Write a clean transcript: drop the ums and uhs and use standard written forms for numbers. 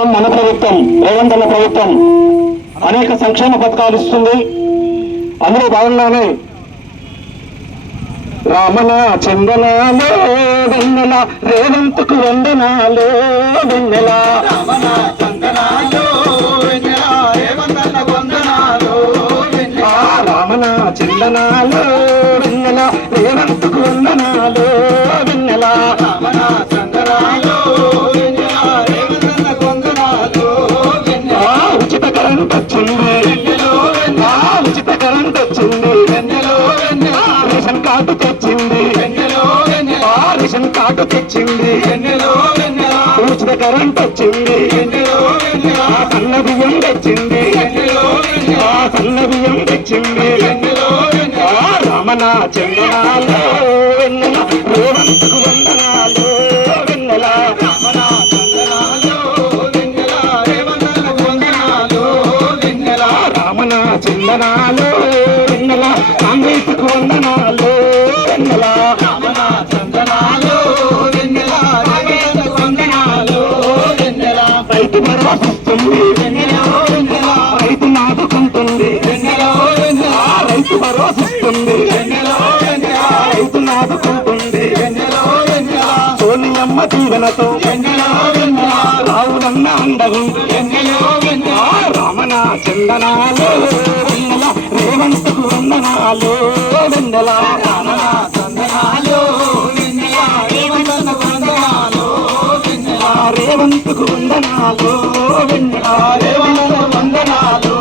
ప్రభుత్వం, మన ప్రభుత్వం, రేవంత్ అన్న ప్రభుత్వం అనేక సంక్షేమ పథకాలు ఇస్తుంది. అందులో భాగంగానే రామన చందనాలు వెన్నెల, రేవంత్కు వందనాలు వెన్నెల. రామన చందనాలు వెన్నెల, రేవంతన్న వందనాలు వెన్నెల. రామన చందనాలు వెన్నెల, రేవంత్కు వందనాలు వెన్నెల. రామన చందనాలు వెన్నెల, రేవంతన్న వందనాలు వెన్నెల. ఉచిత కరెంట్ వచ్చింది, ఉచిత కరెంట్ వచ్చింది, రేషన్ కార్డు తెచ్చింది, రేషన్ కార్డు తెచ్చింది, ఉచిత కరెంట్ వచ్చింది, సన్న బియ్యం తెచ్చింది, సన్న బియ్యం తెచ్చింది. రమణ చందనాలు వెన్నెల, రేవంత్కు వందనాలు వెన్నెల. రామన చందనాలు వెన్నెల, రేవంతన్న వందనాలు వెన్నెల. రామణ చందనాలు వెన్నెల, కాంగ్రెస్కు వందనాలు వెన్నెల. రామన చందనాలు వెన్నెల, రేవంతన్న వందనాలు వెన్నెల. రైతు భరోసిస్తుంది, రైతు నాటుకుంటుంది, రైతు భరోసిస్తుంది, రైతు నాటుకుంటుంది. సోనియమ్మ దీవెనతో రావులన్న అండగుంది. రమణ చందనాలు వెన్నెల, రేవంత్కు వందనాలు వెన్నెల. రామన చందనాలు వెన్నెల, రేవంతన్న వందనాలు వెన్నెల. రేవంత్కు వందనాలు వెన్నెల, రేవంతన్న వందనాలు